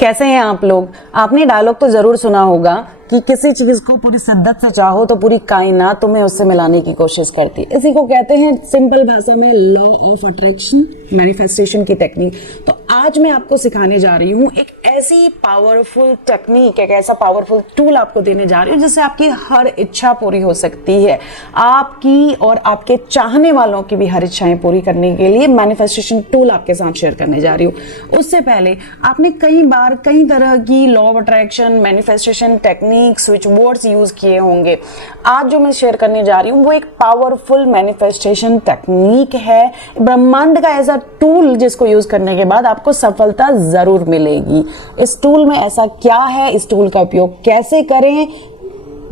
कैसे हैं आप लोग। आपने डायलॉग तो जरूर सुना होगा कि किसी चीज को पूरी शिद्दत से चाहो तो पूरी कायनात तुम्हें उससे मिलाने की कोशिश करती है। इसी को कहते हैं सिंपल भाषा में लॉ ऑफ अट्रैक्शन, मैनिफेस्टेशन की टेक्निक। तो आज मैं आपको सिखाने जा रही हूँ एक ऐसी पावरफुल टेक्निक, एक ऐसा पावरफुल टूल आपको देने जा रही हूँ जिससे आपकी हर इच्छा पूरी हो सकती है। आपकी और आपके चाहने वालों की भी हर इच्छाएं पूरी करने के लिए मैनिफेस्टेशन टूल आपके साथ शेयर करने जा रही हूँ। उससे पहले आपने कई बार कई तरह की law of attraction, manifestation technique, switch words use किए होंगे। आज जो मैं शेयर करने जा रही हूँ वो एक पावरफुल मैनिफेस्टेशन टेक्निक है, ब्रह्मांड का ऐसा टूल जिसको यूज करने के बाद आपको सफलता जरूर मिलेगी। इस टूल में ऐसा क्या है, इस टूल का उपयोग कैसे करें,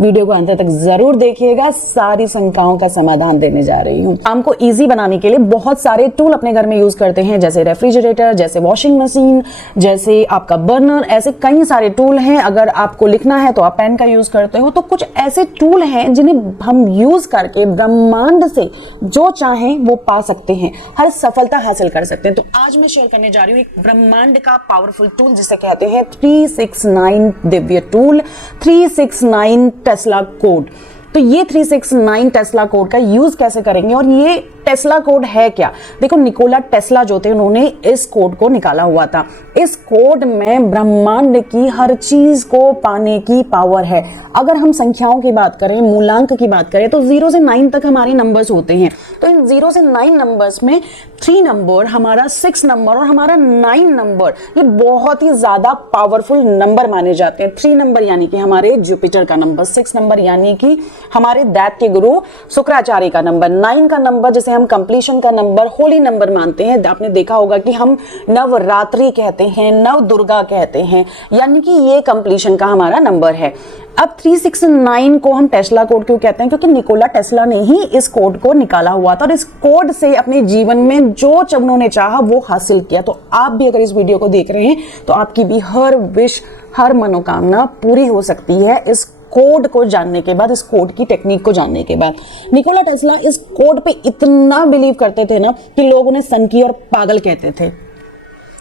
वीडियो को अंत तक जरूर देखिएगा। सारी शंकाओं का समाधान देने जा रही हूँ। काम को इजी बनाने के लिए बहुत सारे टूल अपने घर में यूज करते हैं, जैसे रेफ्रिजरेटर, जैसे वॉशिंग मशीन, जैसे आपका बर्नर, ऐसे कई सारे टूल हैं। अगर आपको लिखना है तो आप पेन का यूज करते हो। तो कुछ ऐसे टूल हैं जिन्हें हम यूज करके ब्रह्मांड से जो चाहें वो पा सकते हैं, हर सफलता हासिल कर सकते हैं। तो आज मैं शेयर करने जा रही हूँ एक ब्रह्मांड का पावरफुल टूल जिसे कहते हैं 369 दिव्य टूल, 369 टेस्ला कोड। तो ये 369 टेस्ला कोड का यूज कैसे करेंगे और ये टेस्ला कोड है क्या? देखो, निकोला टेस्ला जो थे उन्होंने इस कोड को निकाला हुआ था। इस कोड में ब्रह्मांड की हर चीज को पाने की पावर है। अगर हम संख्याओं की बात करें, मूलांक की बात करें, तो 0 से 9 तक हमारे नंबर्स होते हैं। तो इन 0 से 9 नंबर्स में 3 नंबर, हमारा 6 नंबर और हमारा 9 नंबर, ये बहुत ही ज्यादा पावरफुल नंबर माने जाते हैं। 3 नंबर यानी कि हमारे जुपिटर का नंबर, 6 नंबर यानी कि हमारे दैत्य गुरु शुक्राचार्य का नंबर, 9 का नंबर जैसे हम कंप्लीशन का नंबर, होली नंबर मानते हैं। आपने देखा होगा कि हम नवरात्रि कहते हैं, नव दुर्गा कहते हैं, यानी कि ये कंप्लीशन का हमारा नंबर है। अब 369 को हम टेस्ला कोड क्यों कहते हैं? क्योंकि निकोला टेस्ला ने ही इस कोड को निकाला हुआ था और इस कोड से अपने जीवन में जो उन्होंने चाहा वो हासिल किया। तो आप भी अगर इस वीडियो को देख रहे हैं तो आपकी भी हर विश, हर मनोकामना पूरी हो सकती है इस कोड को जानने के बाद, इस कोड की टेक्निक को जानने के बाद। निकोला टेस्ला इस कोड पे इतना बिलीव करते थे ना कि लोग उन्हें सनकी और पागल कहते थे।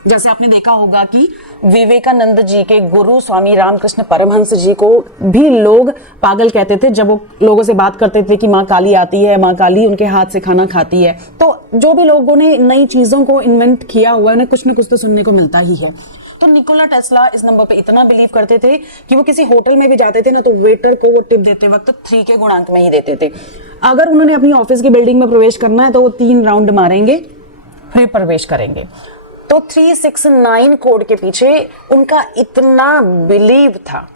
जैसे आपने देखा होगा कि विवेकानंद जी के गुरु स्वामी रामकृष्ण परमहंस जी को भी लोग पागल कहते थे जब वो लोगों से बात करते थे कि माँ काली आती है, माँ काली उनके हाथ से खाना खाती है। तो जो भी लोगों ने नई चीजों को इन्वेंट किया हुआ है, उन्हें कुछ ना कुछ तो सुनने को मिलता ही है। तो निकोला टेस्ला इस नंबर पे इतना बिलीव करते थे कि वो किसी होटल में भी जाते थे ना तो वेटर को वो टिप देते वक्त 3 के गुणांक में ही देते थे। अगर उन्होंने अपनी ऑफिस की बिल्डिंग में प्रवेश करना है तो वो 3 राउंड मारेंगे, फिर प्रवेश करेंगे। तो 369 कोड के पीछे उनका इतना बिलीव था।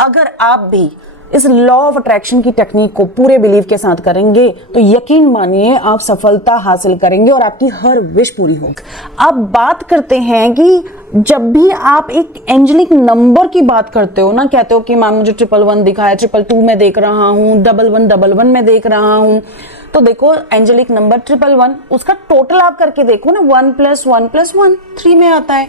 अगर आप भी इस लॉ ऑफ अट्रैक्शन की टेक्निक को पूरे बिलीव के साथ करेंगे तो यकीन मानिए आप सफलता हासिल करेंगे और आपकी हर विश पूरी होगी। अब बात करते हैं कि जब भी आप एक एंजेलिक नंबर की बात करते हो ना, कहते हो कि मैम मुझे 111 दिखा है, 222 में देख रहा हूँ, 1111 में देख रहा हूँ। तो देखो, एंजेलिक नंबर 111, उसका टोटल आप करके देखो ना, 1 + 1 + 1 3 में आता है।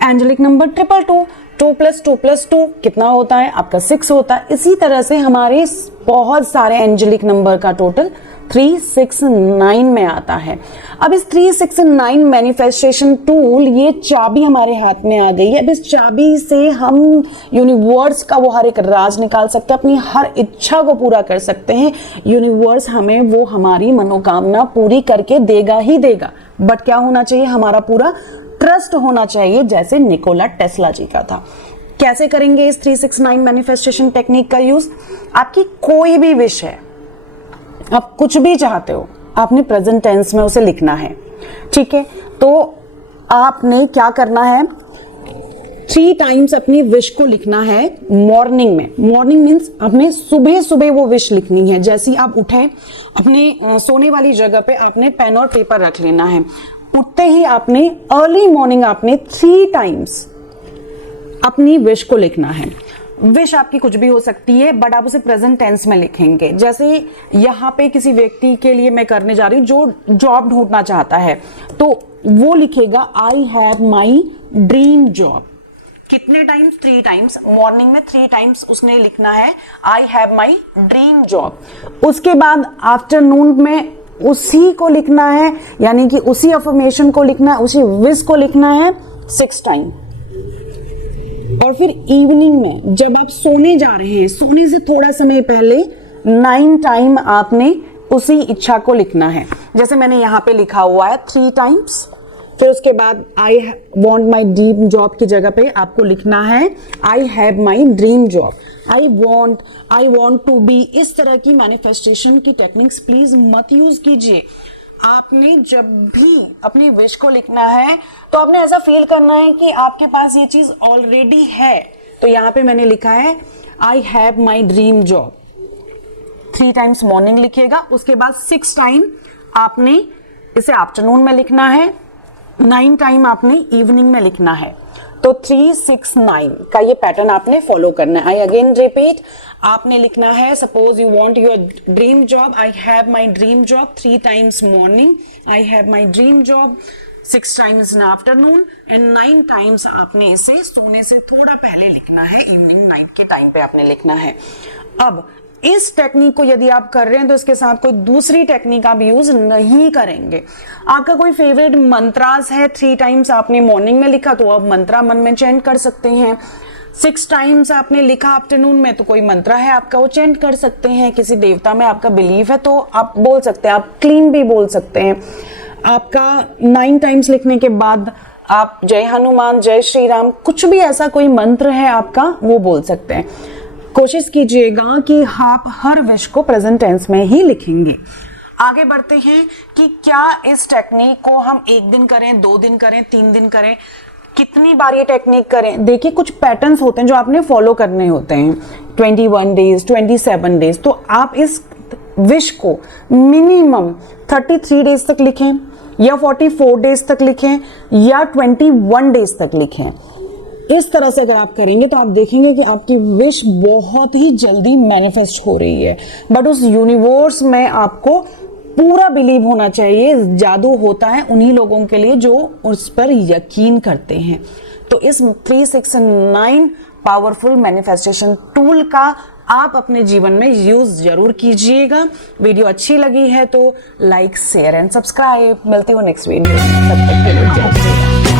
एंजेलिक नंबर 222, 2 + 2 + 2 कितना होता है? आपका 6 होता है। इसी तरह से हमारे बहुत सारे एंजेलिक नंबर का टोटल 369 में आता है। अब इस 369 मैनिफेस्टेशन टूल, ये चाबी हमारे हाथ में आ गई है। अब इस चाबी से हम यूनिवर्स का वो हर एक राज निकाल सकते हैं, अपनी हर इच्छा को पूरा कर सकते हैं। यूनिवर्स हमें वो हमारी मनोकामना पूरी करके देगा ही देगा। बट क्या होना चाहिए? हमारा पूरा ट्रस्ट होना चाहिए, जैसे निकोला टेस्ला जी का था। कैसे करेंगे इस 369 मैनिफेस्टेशन टेक्निक का यूज? आपकी कोई भी विश है, आप कुछ भी चाहते हो, आपने प्रेजेंट टेंस में उसे लिखना है, ठीक है? तो आपने क्या करना है, 3 टाइम्स अपनी विश को लिखना है मॉर्निंग में। मॉर्निंग मीन्स आपने सुबह सुबह वो विश लिखनी है। जैसे आप उठे, अपने सोने वाली जगह पे आपने पेन और पेपर रख लेना है। उठते ही आपने अर्ली मॉर्निंग आपने 3 टाइम्स अपनी विश को लिखना है। विश आपकी कुछ भी हो सकती है, बट आप उसे प्रेजेंट टेंस में लिखेंगे। जैसे यहाँ पे किसी व्यक्ति के लिए मैं करने जा रही हूँ जो जॉब ढूंढना चाहता है, तो वो लिखेगा आई हैव माई ड्रीम जॉब। कितने टाइम्स? 3 टाइम्स। मॉर्निंग में 3 टाइम्स उसने लिखना है I have my dream job. उसके बाद आफ्टरनून में उसी को लिखना है, यानी कि उसी अफर्मेशन को लिखना है, उसी विश को लिखना है 6 टाइम। और फिर इवनिंग में जब आप सोने जा रहे हैं, सोने से थोड़ा समय पहले 9 टाइम आपने उसी इच्छा को लिखना है। जैसे मैंने यहाँ पे लिखा हुआ है 3 टाइम्स, फिर उसके बाद I want my dream job की जगह पे आपको लिखना है I have my dream job, I want to be. इस तरह की मैनिफेस्टेशन की टेक्निक्स प्लीज मत यूज कीजिए। आपने जब भी अपनी विश को लिखना है तो आपने ऐसा फील करना है कि आपके पास ये चीज ऑलरेडी है। तो यहाँ पे मैंने लिखा है I have my dream job, 3 times morning लिखिएगा, उसके बाद 6 टाइम आपने इसे आफ्टरनून में लिखना है, 9 टाइम आपने इवनिंग में लिखना है। तो 3, 6, 9 का ये पैटर्न आपने फॉलो करना है। आई अगेन रिपीट, आपने लिखना है suppose you want your dream job, I have my dream job, 3 times morning, I have my dream job, 6 times in afternoon and 9 times आपने इसे सोने से थोड़ा पहले लिखना है, इवनिंग 9 के टाइम पे आपने लिखना है। अब इस टेक्निक को यदि आप कर रहे हैं तो इसके साथ कोई दूसरी टेक्निक आप यूज नहीं करेंगे। आपका कोई फेवरेट मंत्रास है, 3 टाइम्स आपने मॉर्निंग में लिखा तो आप मंत्रा मन में चैंट कर सकते हैं। 6 टाइम्स आपने लिखा आफ्टरनून में तो कोई मंत्रा है आपका, वो चैंट कर सकते हैं। किसी देवता में आपका बिलीफ है तो आप बोल सकते हैं, आप क्लीन भी बोल सकते हैं। आपका 9 टाइम्स लिखने के बाद आप जय हनुमान, जय श्री राम, कुछ भी ऐसा कोई मंत्र है आपका वो बोल सकते हैं। कोशिश कीजिएगा कि आप हर विश को प्रेजेंट टेंस में ही लिखेंगे। आगे बढ़ते हैं कि क्या इस टेक्निक को हम 1 दिन करें, 2 दिन करें, 3 दिन करें, कितनी बार ये टेक्निक करें। देखिए कुछ पैटर्न्स होते हैं जो आपने फॉलो करने होते हैं, 21 डेज, 27 डेज। तो आप इस विश को मिनिमम 33 डेज तक लिखें या 44 डेज तक लिखें या 21 डेज तक लिखें। इस तरह से अगर आप करेंगे तो आप देखेंगे कि आपकी विश बहुत ही जल्दी मैनिफेस्ट हो रही है। बट उस यूनिवर्स में आपको पूरा बिलीव होना चाहिए। जादू होता है उन्हीं लोगों के लिए जो उस पर यकीन करते हैं। तो इस 3, 6 और 9 पावरफुल मैनिफेस्टेशन टूल का आप अपने जीवन में यूज जरूर कीजिएगा। वीडियो अच्छी लगी है तो लाइक, शेयर एंड सब्सक्राइब। मिलती हूँ नेक्स्ट वीडियो में, तब तक के लिए जय श्री राम।